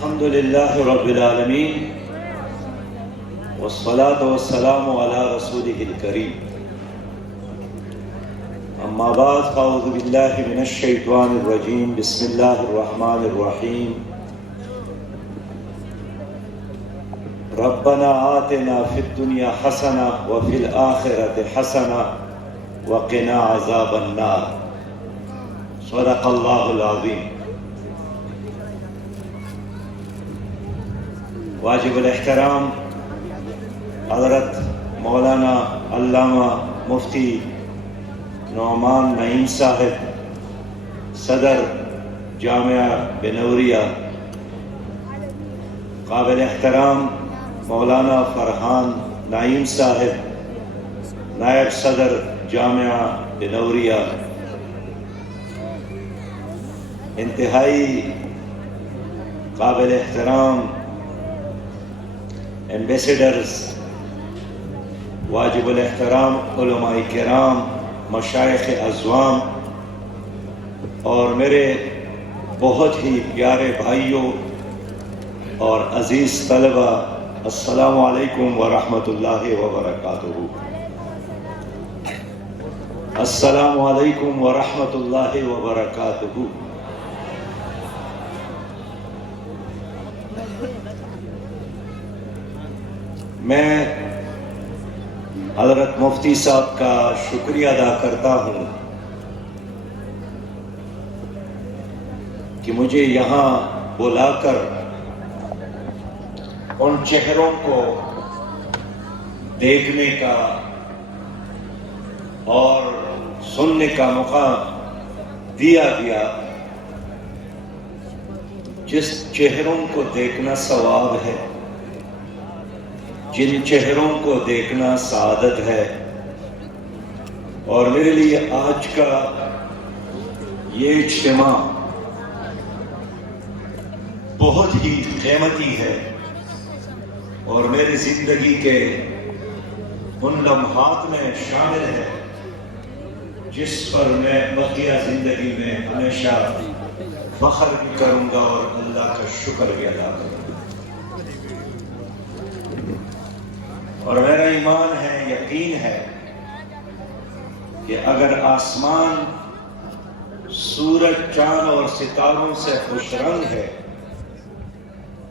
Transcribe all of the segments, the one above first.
الحمد لله رب العالمين والصلاة والسلام على رسوله الكريم أما بعد فأعوذ بالله من الشيطان الرجيم بسم الله الرحمن الرحيم ربنا آتنا في الدنيا حسنة وفي الآخرة حسنة وقنا عذاب النار صدق الله العظيم. واجب الاحترام حضرت مولانا علامہ مفتی نعمان نعیم صاحب صدر جامعہ بنوریا، قابل احترام مولانا فرحان نعیم صاحب نائب صدر جامعہ بنوریا، انتہائی قابل احترام ایمبیسیڈرز، واجب الاحترام علماء کرام، مشائخ اعظام اور میرے بہت ہی پیارے بھائیوں اور عزیز طلبہ، السلام علیکم ورحمۃ اللہ وبرکاتہ. السلام علیکم ورحمۃ اللہ وبرکاتہ. میں حضرت مفتی صاحب کا شکریہ ادا کرتا ہوں کہ مجھے یہاں بلا کر ان چہروں کو دیکھنے کا اور سننے کا موقع دیا گیا جس چہروں کو دیکھنا ثواب ہے، جن چہروں کو دیکھنا سعادت ہے. اور میرے لیے آج کا یہ اجتماع بہت ہی قیمتی ہے اور میری زندگی کے ان لمحات میں شامل ہے جس پر میں بقیہ زندگی میں ہمیشہ فخر بھی کروں گا اور اللہ کا شکر بھی ادا کروں گا. اور میرا ایمان ہے، یقین ہے کہ اگر آسمان سورج، چاند اور ستاروں سے خوش رنگ ہے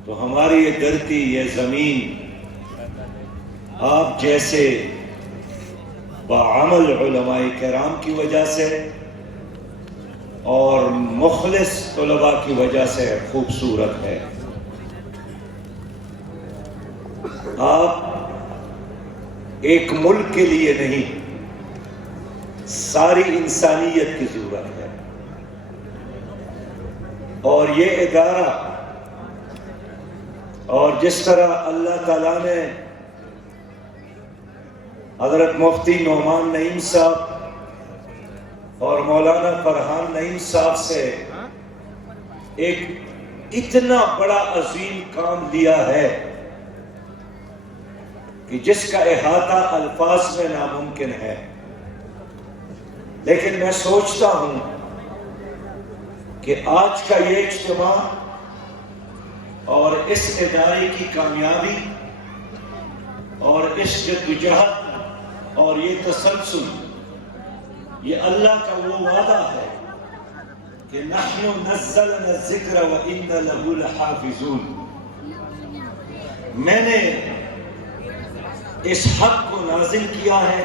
تو ہماری یہ دھرتی، یہ زمین آپ جیسے بعمل علماء کرام کی وجہ سے اور مخلص طلباء کی وجہ سے خوبصورت ہے. آپ ایک ملک کے لیے نہیں، ساری انسانیت کی ضرورت ہے. اور یہ ادارہ اور جس طرح اللہ تعالیٰ نے حضرت مفتی نعمان نعیم صاحب اور مولانا فرحان نعیم صاحب سے ایک اتنا بڑا عظیم کام دیا ہے کہ جس کا احاطہ الفاظ میں ناممکن ہے، لیکن میں سوچتا ہوں کہ آج کا یہ اجتماع اور اس ادارے کی کامیابی اور اس جدوجہد اور یہ تسلسل، یہ اللہ کا وہ وعدہ ہے کہ نحن نزلنا الذکر وإنا له لحافظون. میں نے اس حق کو نازل کیا ہے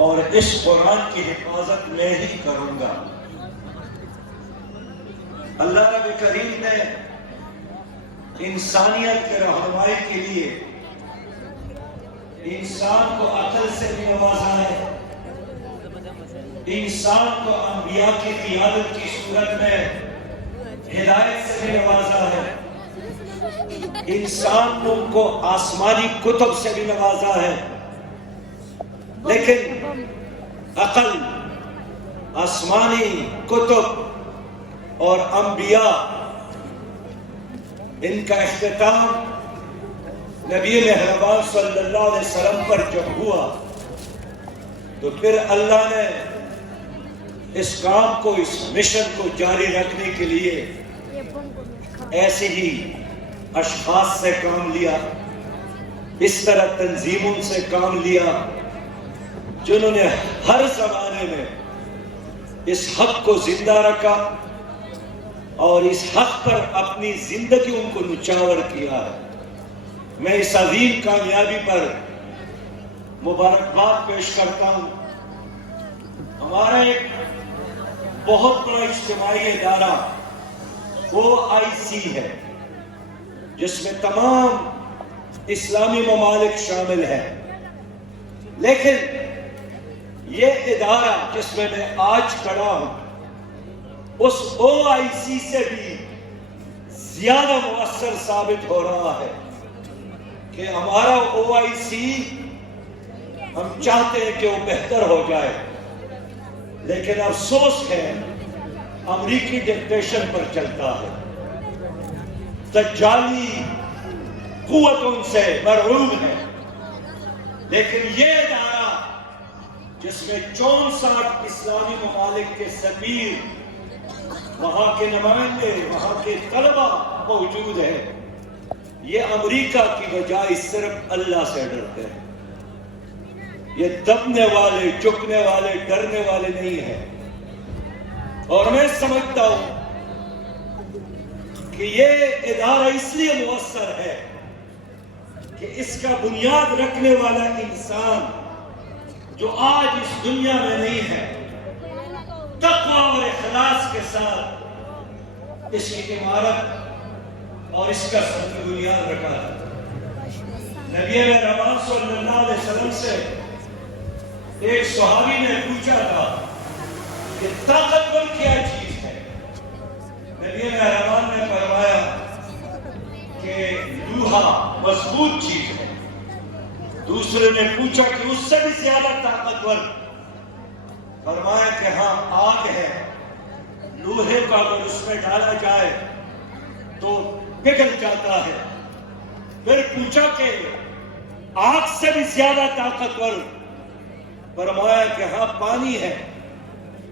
اور اس قرآن کی حفاظت میں ہی کروں گا. اللہ رب کریم نے انسانیت کے رہنمائی کے لیے انسان کو عقل سے بھی نوازا ہے، انسان کو انبیاء کی قیادت کی صورت میں ہدایت سے بھی نوازا ہے، انسان کو آسمانی کتب سے بھی نوازا ہے. لیکن عقل، آسمانی کتب اور انبیاء، ان کا اختتام نبی مہربان صلی اللہ علیہ وسلم پر جب ہوا تو پھر اللہ نے اس کام کو، اس مشن کو جاری رکھنے کے لیے ایسے ہی اشخاص سے کام لیا، اس طرح تنظیموں سے کام لیا جنہوں نے ہر زمانے میں اس حق کو زندہ رکھا اور اس حق پر اپنی زندگیوں کو نچھاور کیا ہے۔ میں اس عظیم کامیابی پر مبارکباد پیش کرتا ہوں۔ ہمارا ایک بہت بڑا اجتماعی ادارہ OIC ہے، جس میں تمام اسلامی ممالک شامل ہیں، لیکن یہ ادارہ جس میں میں آج کھڑا ہوں اس OIC سے بھی زیادہ مؤثر ثابت ہو رہا ہے کہ ہمارا OIC ہم چاہتے ہیں کہ وہ بہتر ہو جائے، لیکن افسوس ہے امریکی ڈکٹیشن پر چلتا ہے، دجالی قوتوں سے مرعوب ہے۔ لیکن یہ ادارہ جس میں 64 اسلامی ممالک کے سفیر، وہاں کے نمائندے، وہاں کے طلبہ موجود ہیں، یہ امریکہ کی بجائے صرف اللہ سے ڈرتے ہیں۔ یہ دبنے والے، جھکنے والے، ڈرنے والے نہیں ہیں۔ اور میں سمجھتا ہوں کہ یہ ادارہ اس لیے مؤثر ہے کہ اس کا بنیاد رکھنے والا انسان جو آج اس دنیا میں نہیں ہے، تقوی اور اخلاص کے ساتھ اس کی عمارت اور اس کا سر بنیاد رکھا ہے۔ نبی مہربان صلی اللہ علیہ وسلم سے ایک صحابی نے پوچھا تھا کہ طاقتور کیا چیز ہے؟ نبی مہربان نے فرمایا کہ لوہا مضبوط چیز ہے۔ دوسرے نے پوچھا کہ اس سے بھی زیادہ طاقتور؟ فرمایا کہ ہاں آگ ہے، لوہے کا اگر اس میں ڈالا جائے تو پگھل جاتا ہے۔ پھر پوچھا کہ آگ سے بھی زیادہ طاقتور؟ فرمایا کہ ہاں پانی ہے،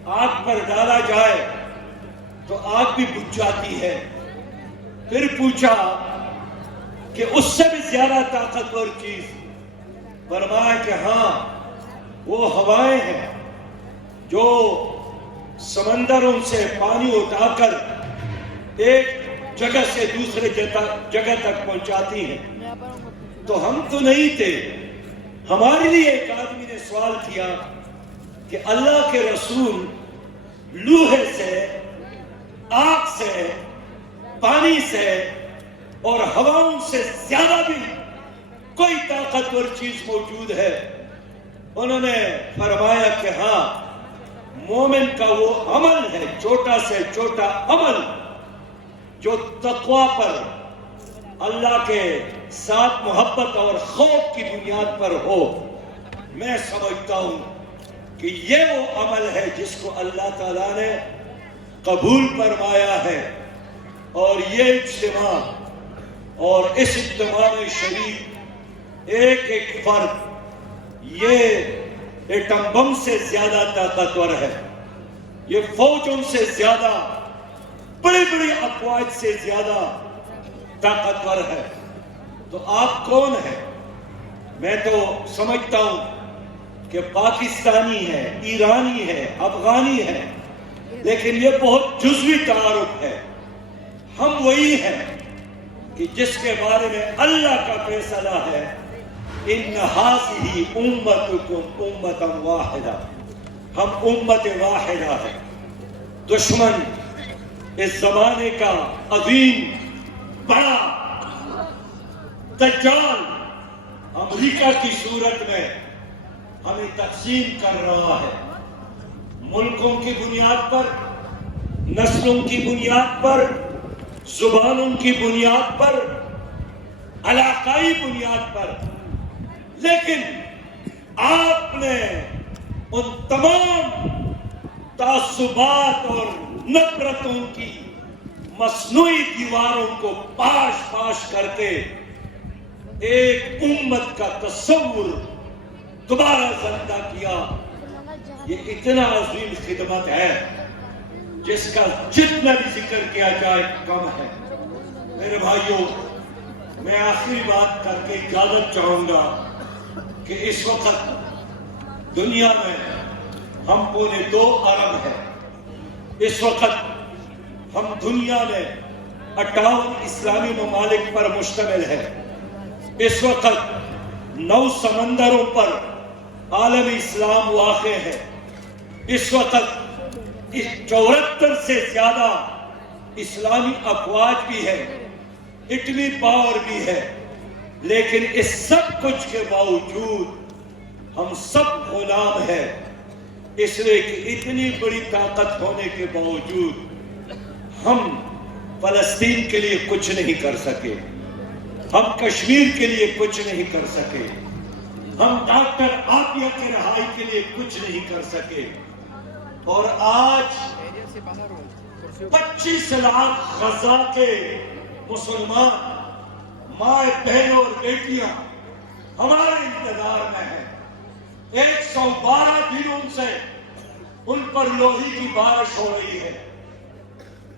آگ پر ڈالا جائے تو آگ بھی بجھ جاتی ہے۔ پھر پوچھا کہ اس سے بھی زیادہ طاقتور چیز؟ فرمایا کہ ہاں وہ ہوائیں ہیں جو سمندروں سے پانی اٹھا کر ایک جگہ سے دوسرے جگہ تک پہنچاتی ہیں۔ تو ہم تو نہیں تھے، ہمارے لیے ایک آدمی نے سوال کیا کہ اللہ کے رسول لوہے سے، آگ سے، پانی سے اور ہواؤں سے زیادہ بھی کوئی طاقتور چیز موجود ہے؟ انہوں نے فرمایا کہ ہاں، مومن کا وہ عمل ہے، چھوٹا سے چھوٹا عمل جو تقوی پر، اللہ کے ساتھ محبت اور خوف کی بنیاد پر ہو۔ میں سمجھتا ہوں کہ یہ وہ عمل ہے جس کو اللہ تعالیٰ نے قبول فرمایا ہے۔ اور یہ اجتماع اور اس اجتماع میں شریک ایک ایک فرد یہ ایٹم بم سے زیادہ طاقتور ہے، یہ فوجوں سے زیادہ، بڑی بڑی افواج سے زیادہ طاقتور ہے۔ تو آپ کون ہیں؟ میں تو سمجھتا ہوں کہ پاکستانی ہے، ایرانی ہے، افغانی ہے، لیکن یہ بہت جزوی تعارف ہے۔ ہم وہی ہیں کہ جس کے بارے میں اللہ کا فیصلہ ہے، ان ہذہ امتکم امۃ واحدہ، ہم امت واحدہ ہیں۔ دشمن اس زمانے کا عظیم بڑا دجال امریکہ کی صورت میں ہمیں تقسیم کر رہا ہے، ملکوں کی بنیاد پر، نسلوں کی بنیاد پر، زبانوں کی بنیاد پر، علاقائی بنیاد پر۔ لیکن آپ نے ان تمام تعصبات اور نفرتوں کی مصنوعی دیواروں کو پاش پاش کر کے ایک امت کا تصور دوبارہ زندہ کیا۔ یہ اتنا عظیم خدمت ہے جس کا جتنا بھی ذکر کیا جائے کم ہے۔ میرے بھائیوں، میں آخری بات کر کے اجازت چاہوں گا کہ اس وقت دنیا میں ہم 2.25 ارب ہیں۔ اس وقت ہم دنیا میں 58 اسلامی ممالک پر مشتمل ہے۔ اس وقت 9 سمندروں پر عالم اسلام واقع ہے۔ اس وقت 74 سے زیادہ اسلامی افواج بھی ہے، اٹمی پاور بھی ہے، لیکن اس سب کچھ کے باوجود ہم سب غلام ہیں، اس لیے کہ اتنی بڑی طاقت ہونے کے باوجود ہم فلسطین کے لیے کچھ نہیں کر سکے، ہم کشمیر کے لیے کچھ نہیں کر سکے، ہم ڈاکٹر عافیہ کے رہائی کے لیے کچھ نہیں کر سکے، اور آج 25 لاکھ غزہ کے مسلمان مائیں بہنوں اور بیٹیاں ہمارے انتظار میں ہیں۔ 112 دنوں سے ان پر لوہے کی بارش ہو رہی ہے،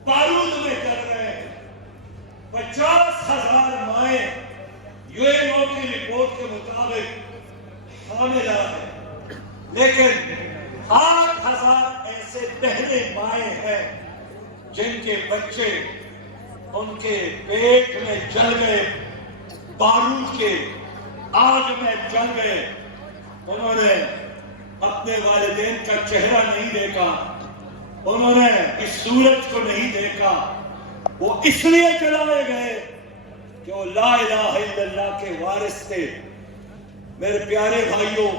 بارود میں جل رہے ہیں۔ 50,000 مائیں UN کی رپورٹ کے مطابق حاملہ ہیں، لیکن 8,000 ایسے بہنے مائیں ہیں جن کے بچے ان کے پیٹ میں جل گئے، بارود کے آگ میں جل گئے۔ انہوں نے اپنے والدین کا چہرہ نہیں دیکھا، انہوں نے اس سورج کو نہیں دیکھا، وہ اس لیے جلائے گئے کہ وہ لا الہ الا اللہ کے وارث تھے۔ میرے پیارے بھائیوں،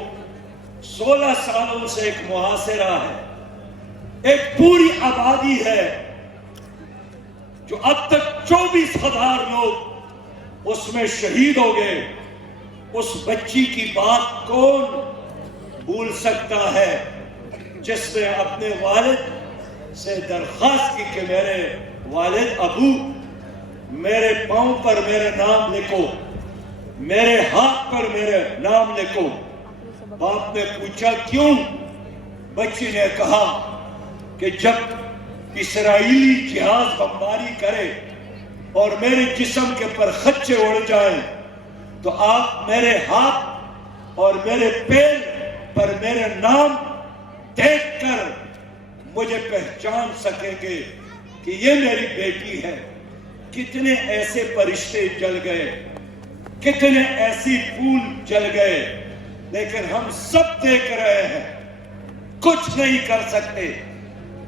16 سالوں سے ایک محاصرہ ہے، ایک پوری آبادی ہے جو اب تک 24,000 لوگ اس میں شہید ہو گئے۔ اس بچی کی بات کون بھول سکتا ہے جس نے اپنے والد سے درخواست کی کہ میرے والد ابو میرے پاؤں پر میرے نام لکھو، میرے ہاتھ پر میرے نام لکھو۔ باپ نے پوچھا کیوں؟ بچی نے کہا کہ جب اسرائیلی جہاز بمباری کرے اور میرے جسم کے پر خدشے اڑ جائیں تو آپ میرے ہاتھ اور میرے پیر پر میرے نام دیکھ کر مجھے پہچان سکیں گے کہ یہ میری بیٹی ہے۔ کتنے ایسے فرشتے جل گئے، کتنے ایسی پھول جل گئے، لیکن ہم سب دیکھ رہے ہیں، کچھ نہیں کر سکتے۔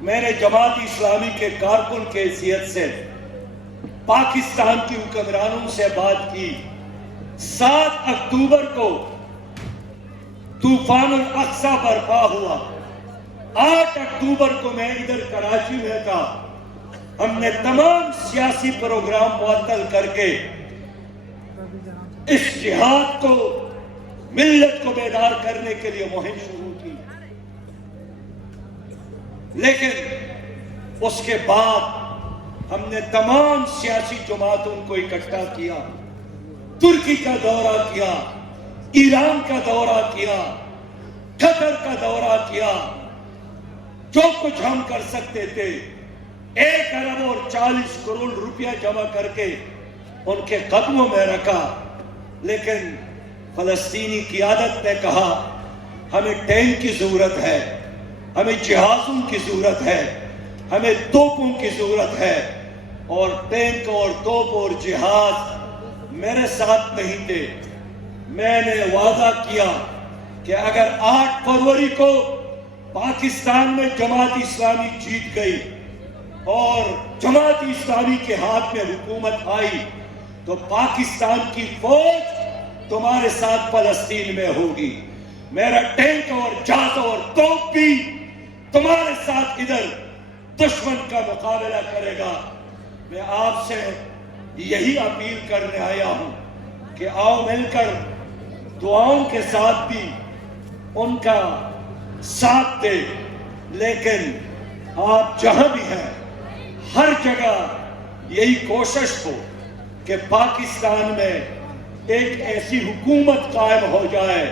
میں نے جماعت اسلامی کے کارکن کی حیثیت سے پاکستان کی حکمرانوں سے بات کی۔ 7 اکتوبر کو طوفان الاقصی برپا ہوا، 8 اکتوبر کو میں ادھر کراچی میں تھا۔ ہم نے تمام سیاسی پروگرام معطل کر کے اس جہاد کو، ملت کو بیدار کرنے کے لیے مہم شروع کی، لیکن اس کے بعد ہم نے تمام سیاسی جماعتوں کو اکٹھا کیا، ترکی کا دورہ کیا، ایران کا دورہ کیا، قطر کا دورہ کیا، جو کچھ ہم کر سکتے تھے 1 ارب اور 40 کروڑ روپیہ جمع کر کے ان کے قدموں میں رکھا، لیکن فلسطینی قیادت نے کہا ہمیں ٹینک کی ضرورت ہے، ہمیں جہازوں کی ضرورت ہے، ہمیں توپوں کی ضرورت ہے، اور ٹینک اور توپ اور جہاز میرے ساتھ نہیں تھے۔ میں نے وعدہ کیا کہ اگر 8 فروری کو پاکستان میں جماعت اسلامی جیت گئی اور جماعت اسلامی کے ہاتھ میں حکومت آئی تو پاکستان کی فوج تمہارے ساتھ فلسطین میں ہوگی، میرا ٹینک اور جہاز اور توپ بھی تمہارے ساتھ ادھر دشمن کا مقابلہ کرے گا۔ میں آپ سے یہی اپیل کرنے آیا ہوں کہ آؤ مل کر دعاؤں کے ساتھ بھی ان کا ساتھ دے، لیکن آپ جہاں بھی ہیں ہر جگہ یہی کوشش ہو کہ پاکستان میں ایک ایسی حکومت قائم ہو جائے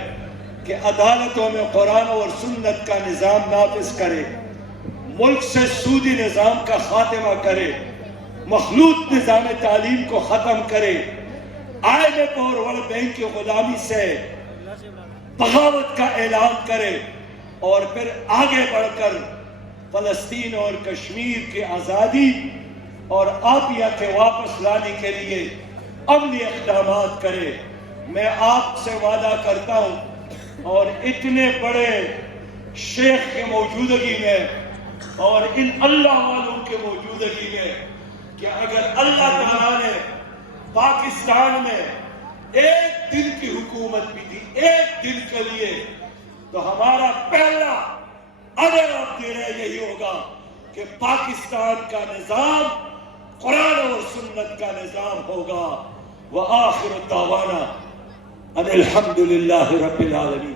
کہ عدالتوں میں قرآن اور سنت کا نظام نافذ کرے، ملک سے سودی نظام کا خاتمہ کرے، مخلوط نظام تعلیم کو ختم کرے، IMF اور ورلڈ بینک کی غلامی سے بغاوت کا اعلان کرے، اور پھر آگے بڑھ کر فلسطین اور کشمیر کی آزادی اور آبیات واپس لانے کے لیے عملی اقدامات کرے۔ میں آپ سے وعدہ کرتا ہوں، اور اتنے بڑے شیخ کی موجودگی میں اور ان اللہ والوں کے موجودگی میں، کہ اگر اللہ تعالیٰ نے پاکستان میں ایک دن کی حکومت بھی دی، ایک دن کے لیے، تو ہمارا پہلا اگر آپ دے رہے یہی ہوگا کہ پاکستان کا نظام قرآن اور سنت کا نظام ہوگا۔ وآخر دعوانا ان الحمد للہ رب العالمین۔